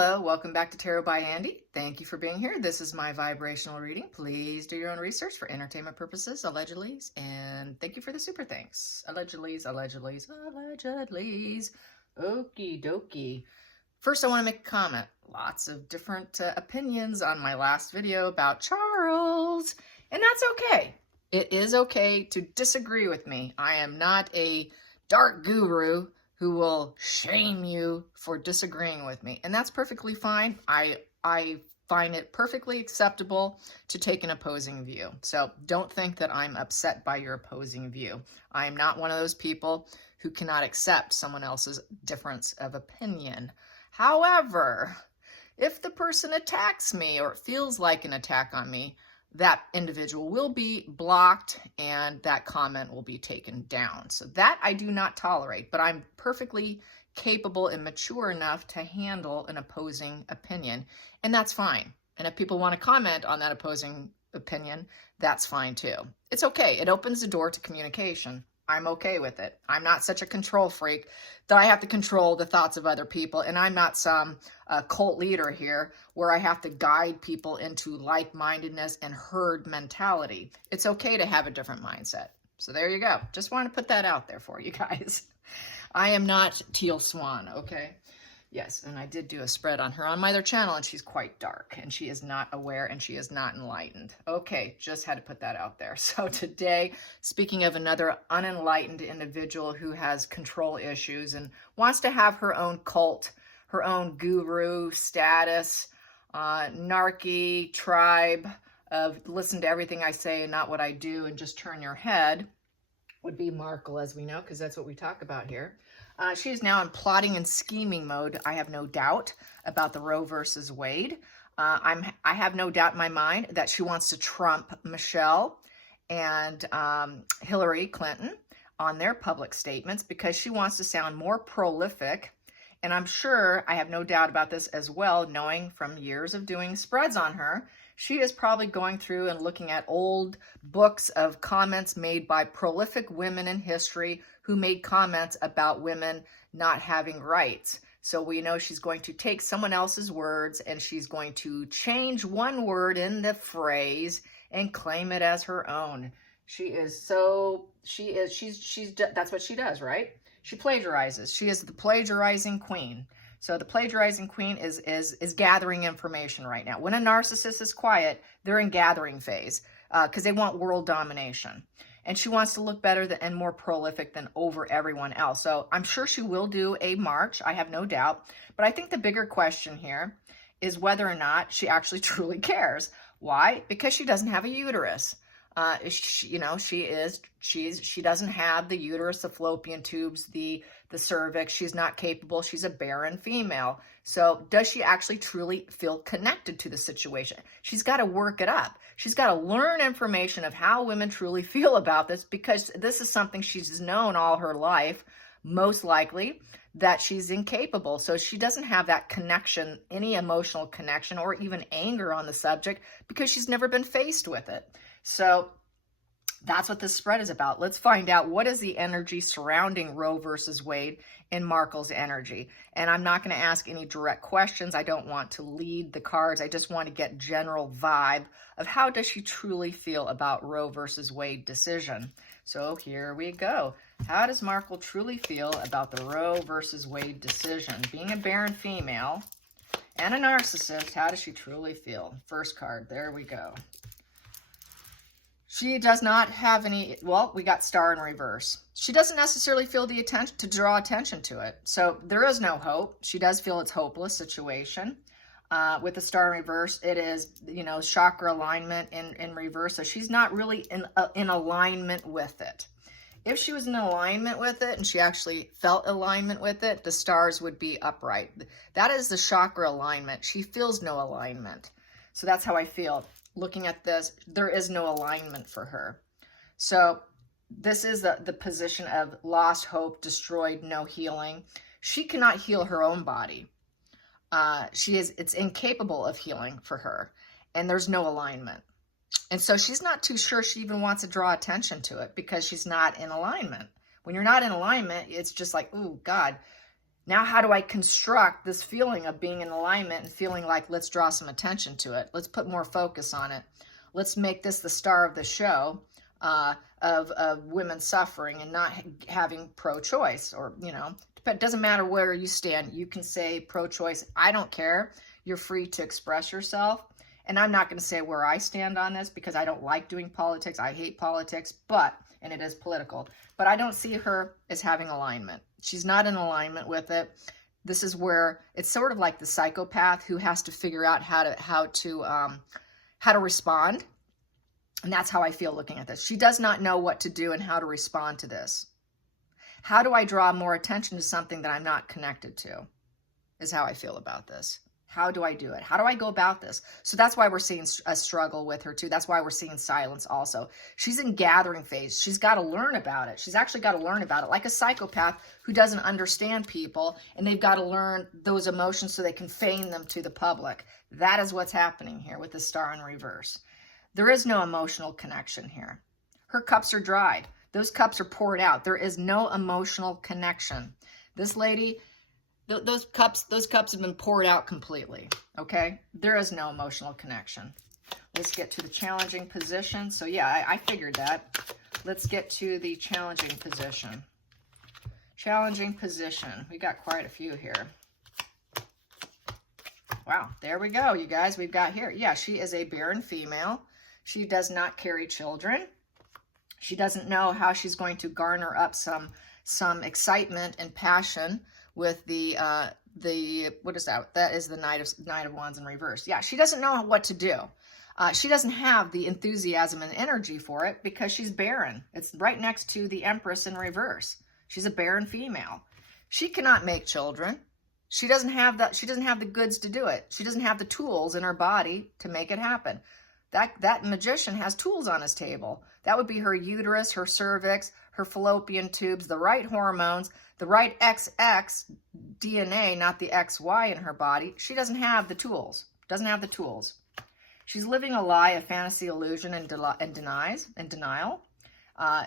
Hello, welcome back to Tarot by Andy. Thank you for being here. This is my vibrational reading. Please do your own research for entertainment purposes, allegedly. And thank you for the super thanks. Allegedly. Okie dokie. First, I want to make a comment. Lots of different opinions on my last video about Charles, and that's okay. It is okay to disagree with me. I am not a dark guru who will shame you for disagreeing with me. And that's perfectly fine. I find it perfectly acceptable to take an opposing view. So don't think that I'm upset by your opposing view. I am not one of those people who cannot accept someone else's difference of opinion. However, if the person attacks me or it feels like an attack on me, that individual will be blocked and that comment will be taken down. So that I do not tolerate, but I'm perfectly capable and mature enough to handle an opposing opinion, and that's fine. And if people want to comment on that opposing opinion, that's fine too. It's okay. It opens the door to communication. I'm okay with it. I'm not such a control freak that I have to control the thoughts of other people. And I'm not some cult leader here where I have to guide people into like-mindedness and herd mentality. It's okay to have a different mindset. So there you go. Just want to put that out there for you guys. I am not Teal Swan, okay? Yes, and I did do a spread on her on my other channel, and she's quite dark, and she is not aware, and she is not enlightened. Okay, just had to put that out there. So today, speaking of another unenlightened individual who has control issues and wants to have her own cult, her own guru status, narky tribe of listen to everything I say and not what I do and just turn your head, would be Markle, as we know, because that's what we talk about here. She is now in plotting and scheming mode. I have no doubt about the Roe versus Wade. I have no doubt in my mind that she wants to trump Michelle and Hillary Clinton on their public statements because she wants to sound more prolific. And I'm sure, I have no doubt about this as well, knowing from years of doing spreads on her, she is probably going through and looking at old books of comments made by prolific women in history who made comments about women not having rights. So we know she's going to take someone else's words and she's going to change one word in the phrase and claim it as her own. That's what she does, right? She plagiarizes. She is the plagiarizing queen. So the plagiarizing queen is gathering information right now. When a narcissist is quiet, they're in gathering phase because they want world domination. And she wants to look better and more prolific than over everyone else. So I'm sure she will do a march. I have no doubt. But I think the bigger question here is whether or not she actually truly cares. Why? Because she doesn't have a uterus. She doesn't have the uterus, the fallopian tubes, the cervix. She's not capable. She's a barren female. So does she actually truly feel connected to the situation? She's got to work it up. She's got to learn information of how women truly feel about this because this is something she's known all her life, most likely, that she's incapable. So she doesn't have that connection, any emotional connection or even anger on the subject because she's never been faced with it. So that's what this spread is about. Let's find out what is the energy surrounding Roe versus Wade and Markle's energy. And I'm not going to ask any direct questions. I don't want to lead the cards. I just want to get general vibe of how does she truly feel about Roe versus Wade decision. So here we go. How does Markle truly feel about the Roe versus Wade decision? Being a barren female and a narcissist, how does she truly feel? First card, there we go. She does not have any, well, we got star in reverse. She doesn't necessarily feel the attention to draw attention to it. So there is no hope. She does feel it's a hopeless situation. With the star in reverse, it is, chakra alignment in reverse. So she's not really in alignment with it. If she was in alignment with it and she actually felt alignment with it, the stars would be upright. That is the chakra alignment. She feels no alignment. So that's how I feel. Looking at this, there is no alignment for her. So this is the position of lost hope, destroyed, no healing. She cannot heal her own body. It's incapable of healing for her, and there's no alignment. And so she's not too sure she even wants to draw attention to it because she's not in alignment. When you're not in alignment, it's just like, oh God, Now, how do I construct this feeling of being in alignment and feeling like, let's draw some attention to it. Let's put more focus on it. Let's make this the star of the show of women suffering and not having pro-choice, or, you know, it doesn't matter where you stand. You can say pro-choice. I don't care. You're free to express yourself. And I'm not going to say where I stand on this because I don't like doing politics. I hate politics, and it is political. But I don't see her as having alignment. She's not in alignment with it. This is where it's sort of like the psychopath who has to figure out how to respond. And that's how I feel looking at this. She does not know what to do and how to respond to this. How do I draw more attention to something that I'm not connected to? Is how I feel about this. How do I do it? How do I go about this? So that's why we're seeing a struggle with her too. That's why we're seeing silence also. She's in gathering phase. She's got to learn about it. She's actually got to learn about it, like a psychopath who doesn't understand people, and they've got to learn those emotions so they can feign them to the public. That is what's happening here with the star in reverse. There is no emotional connection here. Her cups are dried. Those cups are poured out. There is no emotional connection. This lady, those cups have been poured out completely, okay? There is no emotional connection. Let's get to the challenging position. So yeah, I figured that. Let's get to the challenging position. Challenging position. We got quite a few here. Wow, there we go, you guys. We've got here. Yeah, she is a barren female. She does not carry children. She doesn't know how she's going to garner up some excitement and passion with the what is that? That is the Knight of Wands in reverse. Yeah, she doesn't know what to do. She doesn't have the enthusiasm and energy for it because she's barren. It's right next to the Empress in reverse. She's a barren female. She cannot make children. She doesn't have that. She doesn't have the goods to do it. She doesn't have the tools in her body to make it happen. That magician has tools on his table. That would be her uterus, her cervix, her fallopian tubes, the right hormones, the right XX DNA, not the XY in her body. She doesn't have the tools. Doesn't have the tools. She's living a lie, a fantasy illusion, and denial.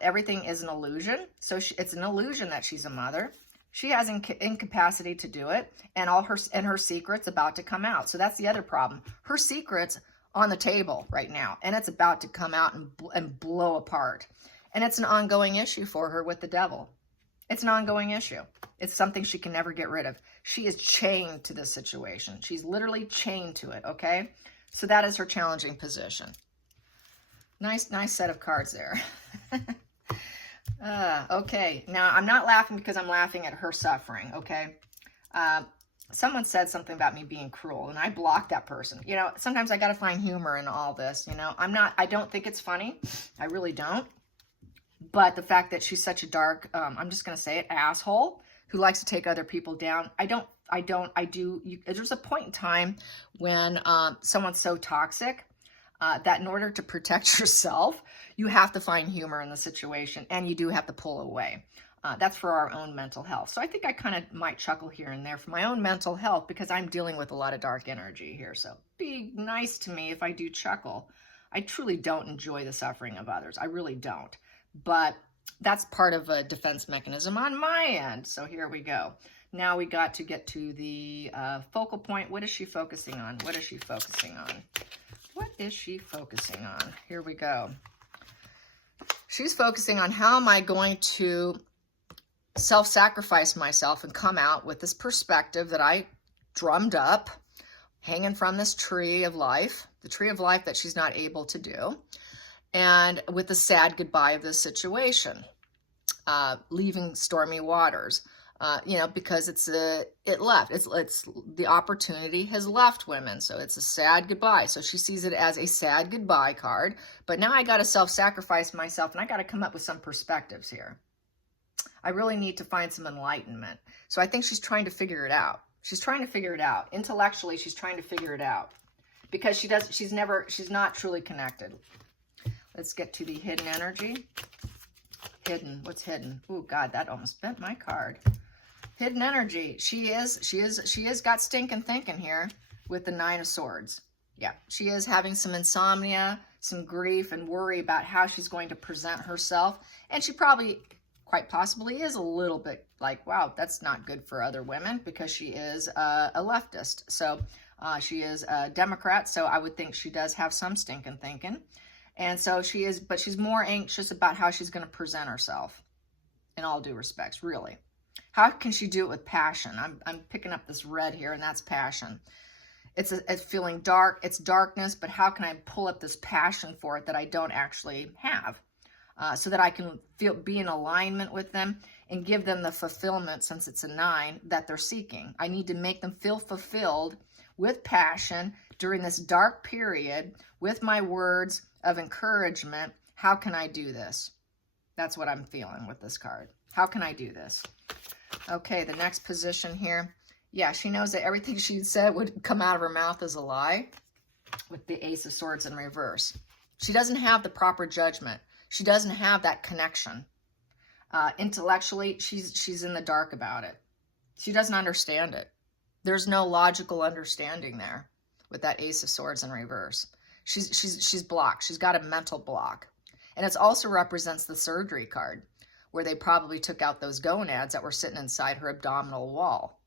Everything is an illusion. So it's an illusion that she's a mother. She has incapacity to do it, and her secret's about to come out. So that's the other problem. Her secret's on the table right now, and it's about to come out and blow apart. And it's an ongoing issue for her with the devil. It's an ongoing issue. It's something she can never get rid of. She is chained to this situation. She's literally chained to it, okay? So that is her challenging position. Nice set of cards there. Okay, now I'm not laughing because I'm laughing at her suffering, okay? Someone said something about me being cruel, and I blocked that person. You know, sometimes I got to find humor in all this, you know. I don't think it's funny. I really don't. But the fact that she's such a dark, I'm just going to say it, asshole who likes to take other people down. There's a point in time when someone's so toxic that in order to protect yourself, you have to find humor in the situation, and you do have to pull away. That's for our own mental health. So I think I kind of might chuckle here and there for my own mental health because I'm dealing with a lot of dark energy here. So be nice to me if I do chuckle. I truly don't enjoy the suffering of others. I really don't. But that's part of a defense mechanism on my end. So here we go. Now we got to get to the focal point. What is she focusing on? What is she focusing on? What is she focusing on? Here we go. She's focusing on how am I going to self-sacrifice myself and come out with this perspective that I drummed up, hanging from this tree of life, the tree of life that she's not able to do, and with the sad goodbye of this situation, leaving stormy waters, you know, because it left. It's the opportunity has left women, so it's a sad goodbye. So she sees it as a sad goodbye card, but now I got to self-sacrifice myself, and I got to come up with some perspectives here. I really need to find some enlightenment. So I think she's trying to figure it out. She's trying to figure it out. Intellectually, she's trying to figure it out because she's not truly connected. Let's get to the hidden energy. Hidden, what's hidden? Oh God, that almost bent my card. Hidden energy. She is got stinking thinking here with the 9 of Swords. Yeah, she is having some insomnia, some grief and worry about how she's going to present herself. And she probably quite possibly is a little bit like, wow, that's not good for other women, because she is a leftist. So she is a Democrat, so I would think she does have some stinking thinking. And so she is, but she's more anxious about how she's going to present herself, in all due respects, really. How can she do it with passion? I'm picking up this red here, and that's passion. It's feeling dark, it's darkness, but how can I pull up this passion for it that I don't actually have? So that I can be in alignment with them and give them the fulfillment, since it's a 9, that they're seeking. I need to make them feel fulfilled with passion during this dark period with my words of encouragement. How can I do this? That's what I'm feeling with this card. How can I do this? Okay, the next position here. Yeah, she knows that everything she said would come out of her mouth as a lie, with the Ace of Swords in reverse. She doesn't have the proper judgment. She doesn't have that connection. Intellectually, she's in the dark about it. She doesn't understand it. There's no logical understanding there with that Ace of Swords in reverse. She's blocked. She's got a mental block. And it also represents the surgery card, where they probably took out those gonads that were sitting inside her abdominal wall.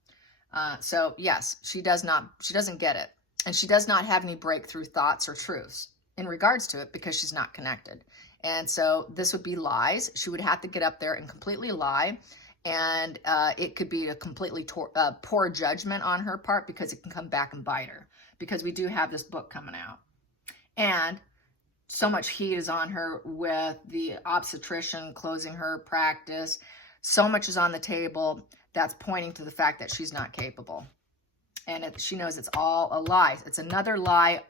So yes, she doesn't get it. And she does not have any breakthrough thoughts or truths in regards to it, because she's not connected. And so this would be lies. She would have to get up there and completely lie. And it could be a completely poor judgment on her part, because it can come back and bite her, because we do have this book coming out. And so much heat is on her with the obstetrician closing her practice. So much is on the table that's pointing to the fact that she's not capable. And she knows it's all a lie. It's another lie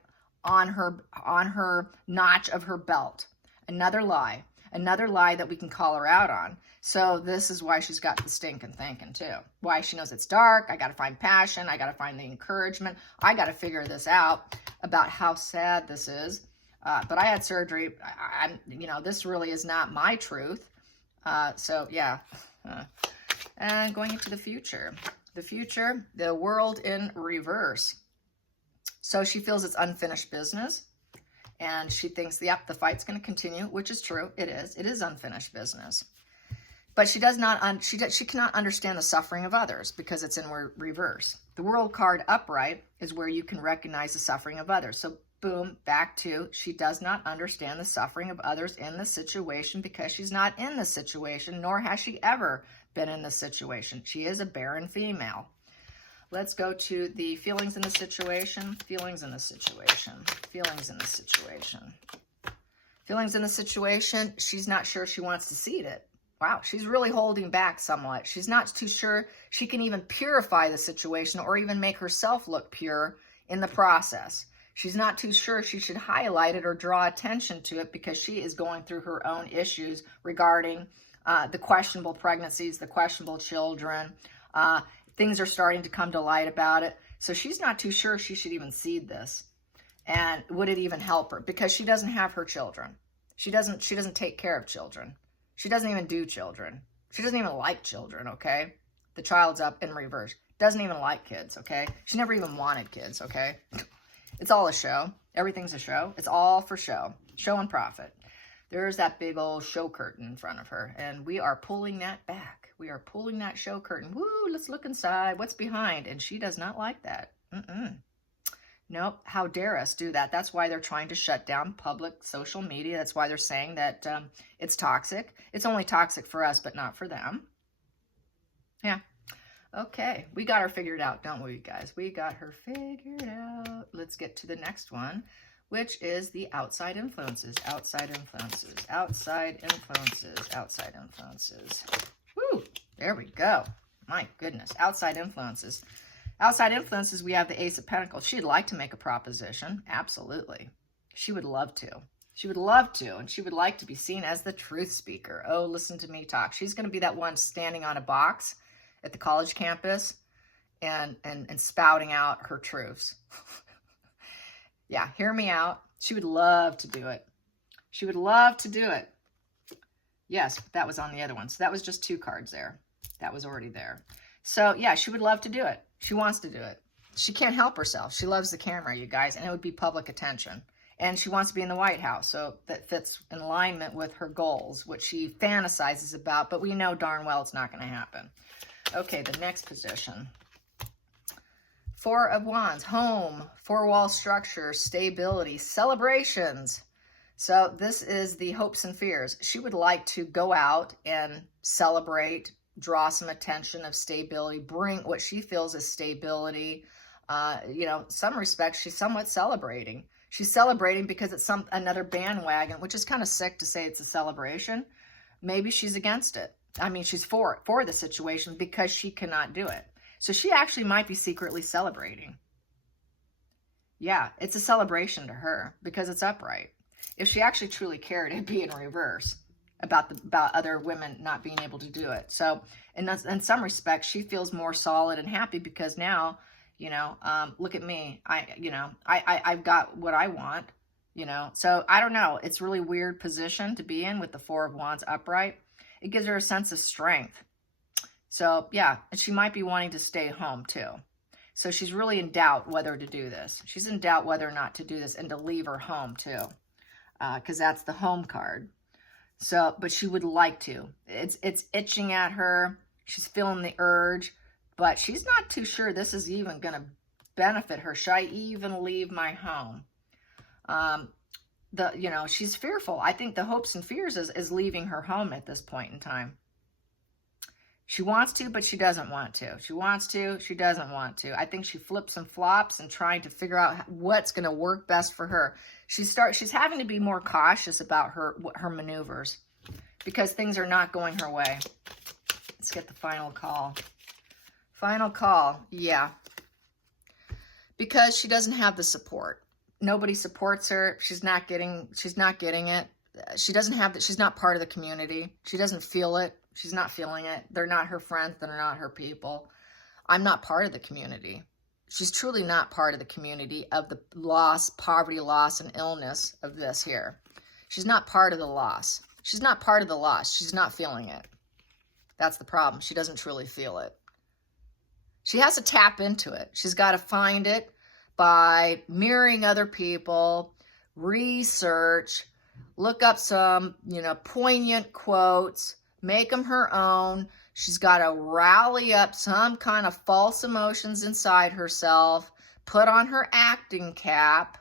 on her notch of her belt. Another lie that we can call her out on. So this is why she's got the stinking thinking too. Why she knows it's dark. I got to find passion. I got to find the encouragement. I got to figure this out about how sad this is. But I had surgery. This really is not my truth. So yeah. And going into the future. The world in reverse. So she feels it's unfinished business. And she thinks, yep, the fight's going to continue, which is true. It is. It is unfinished business. But she does not. She cannot understand the suffering of others, because it's in reverse. The World card upright is where you can recognize the suffering of others. So boom, back to, she does not understand the suffering of others in the situation, because she's not in the situation, nor has she ever been in the situation. She is a barren female. Let's go to the feelings in the situation. Feelings in the situation. Feelings in the situation. Feelings in the situation. She's not sure she wants to see it. Wow, she's really holding back somewhat. She's not too sure she can even purify the situation, or even make herself look pure in the process. She's not too sure she should highlight it or draw attention to it, because she is going through her own issues regarding the questionable pregnancies, the questionable children. Things are starting to come to light about it. So she's not too sure she should even seed this. And would it even help her? Because she doesn't have her children. She doesn't take care of children. She doesn't even do children. She doesn't even like children, okay? The child's up in reverse. Doesn't even like kids, okay? She never even wanted kids, okay? It's all a show. Everything's a show. It's all for show. Show and profit. There's that big old show curtain in front of her, and we are pulling that back. We are pulling that show curtain. Woo, let's look inside. What's behind? And she does not like that. Nope. How dare us do that? That's why they're trying to shut down public social media. That's why they're saying that it's toxic. It's only toxic for us, but not for them. Yeah. Okay. We got her figured out, don't we, guys? We got her figured out. Let's get to the next one, which is the outside influences. Outside influences. Outside influences. Outside influences. Woo! There we go. My goodness. Outside influences. Outside influences, we have the Ace of Pentacles. She'd like to make a proposition. Absolutely. She would love to. She would love to, and she would like to be seen as the truth speaker. Oh, listen to me talk. She's going to be that one standing on a box at the college campus and spouting out her truths. Yeah, hear me out. She would love to do it. She would love to do it. Yes, that was on the other one. So that was just 2 cards there. That was already there. So yeah, she would love to do it. She wants to do it. She can't help herself. She loves the camera, you guys, and it would be public attention. And she wants to be in the White House, so that fits in alignment with her goals, which she fantasizes about, but we know darn well it's not going to happen. Okay, the next position. Four of Wands, home, four-wall structure, stability, celebrations. So this is the hopes and fears. She would like to go out and celebrate, draw some attention of stability, bring what she feels is stability. You know, some respects, she's somewhat celebrating. She's celebrating because it's another bandwagon, which is kind of sick to say it's a celebration. Maybe she's against it. I mean, she's for the situation because she cannot do it. So she actually might be secretly celebrating. Yeah, it's a celebration to her because it's upright. If she actually truly cared, it'd be in reverse about other women not being able to do it. So in some respects, she feels more solid and happy because now, you know, look at me. I've got what I want, you know. So I don't know. It's a really weird position to be in with the Four of Wands upright. It gives her a sense of strength. So yeah, and she might be wanting to stay home too. So she's really in doubt whether to do this. She's in doubt whether or not to do this and to leave her home too, because that's the home card. So, but she would like to. It's itching at her. She's feeling the urge. But she's not too sure this is even going to benefit her. Should I even leave my home? You know, she's fearful. I think the hopes and fears is leaving her home at this point in time. She wants to, but she doesn't want to. She wants to, she doesn't want to. I think she flips and flops and trying to figure out what's going to work best for her. She's having to be more cautious about her maneuvers because things are not going her way. Let's get the final call. Final call, yeah. Because she doesn't have the support. Nobody supports her. She's not getting it. She doesn't have that. She's not part of the community. She doesn't feel it. She's not feeling it. They're not her friends. They're not her people. I'm not part of the community. She's truly not part of the community of the loss, poverty, loss, and illness of this here. She's not part of the loss. She's not part of the loss. She's not feeling it. That's the problem. She doesn't truly feel it. She has to tap into it. She's got to find it by mirroring other people, research, look up some, you know, poignant quotes, make them her own. She's got to rally up some kind of false emotions inside herself, put on her acting cap,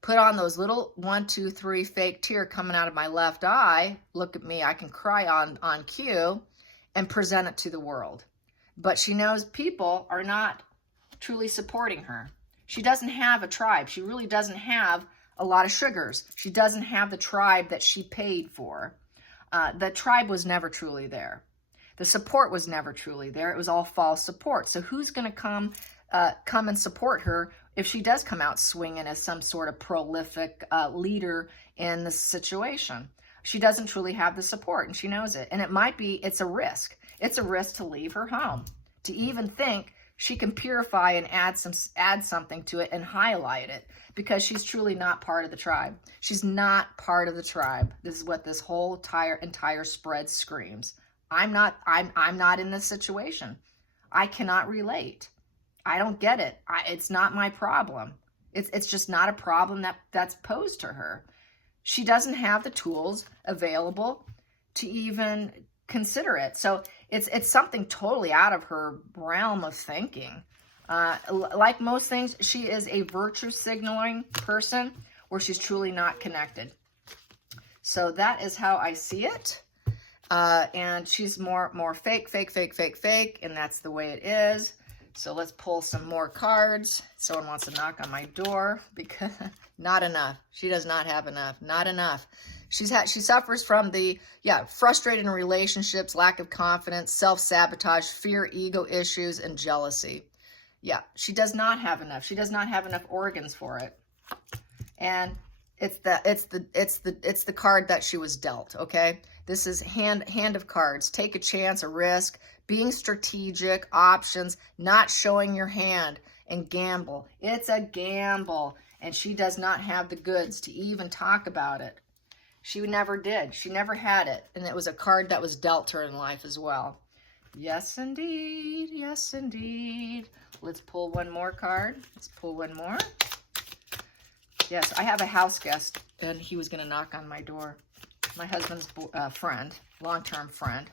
put on those little 1, 2, 3 fake tear coming out of my left eye. Look at me, I can cry on cue, and present it to the world. But she knows people are not truly supporting her. She doesn't have a tribe. She really doesn't have a lot of sugars. She doesn't have the tribe that she paid for. The tribe was never truly there. The support was never truly there. It was all false support. So who's going to come and support her if she does come out swinging as some sort of prolific leader in this situation? She doesn't truly have the support, and she knows it. And it's a risk. It's a risk to leave her home, to even think she can purify and add something to it and highlight it, because she's truly not part of the tribe. She's not part of the tribe. This is what this whole entire spread screams. I'm not in this situation. I cannot relate. I don't get it. It's not my problem. It's just not a problem that's posed to her. She doesn't have the tools available to even consider it. So it's something totally out of her realm of thinking. Like most things, she is a virtue signaling person where she's truly not connected. So that is how I see it. And she's more fake, and that's the way it is. So let's pull some more cards. Someone wants to knock on my door because not enough. She does not have enough. Not enough. She suffers from the frustrated in relationships, lack of confidence, self-sabotage, fear, ego issues, and jealousy. Yeah, she does not have enough. She does not have enough organs for it. And it's the card that she was dealt, okay? This is hand of cards. Take a chance, a risk, being strategic, options, not showing your hand, and gamble. It's a gamble, and she does not have the goods to even talk about it. She never did. She never had it, and it was a card that was dealt her in life as well. Yes, indeed. Yes, indeed. Let's pull one more card. Let's pull one more. Yes, I have a house guest, and he was going to knock on my door. My husband's friend, long-term friend.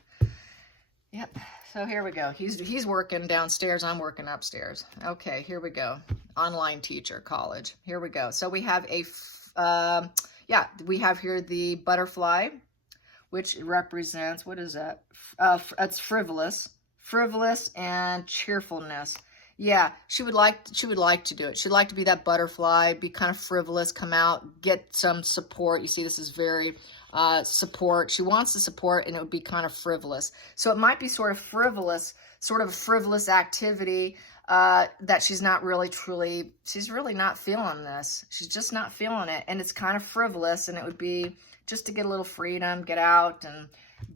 Yep. So here we go. He's working downstairs. I'm working upstairs. Okay, here we go. Online teacher, college. Here we go. So we have we have here the butterfly, which represents, what is that? It's frivolous and cheerfulness. Yeah, she would like to do it. She'd like to be that butterfly, be kind of frivolous, come out, get some support. You see, this is very support. She wants the support, and it would be kind of frivolous. So it might be sort of a frivolous activity that she's not really she's really not feeling this. She's just not feeling it, and it's kind of frivolous, and it would be just to get a little freedom, get out,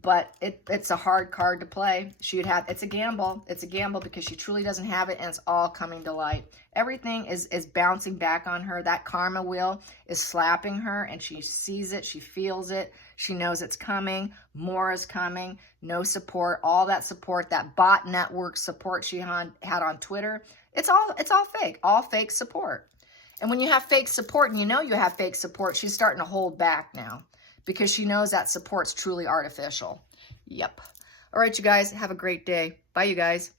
but it's a hard card to play. It's a gamble. It's a gamble because she truly doesn't have it, and it's all coming to light. Everything is bouncing back on her. That karma wheel is slapping her, and she sees it. She feels it. She knows it's coming. More is coming. No support. All that support, that bot network support she had on Twitter, it's all fake. All fake support. And when you have fake support, and you know you have fake support, she's starting to hold back now, because she knows that support's truly artificial. Yep. All right, you guys, have a great day. Bye, you guys.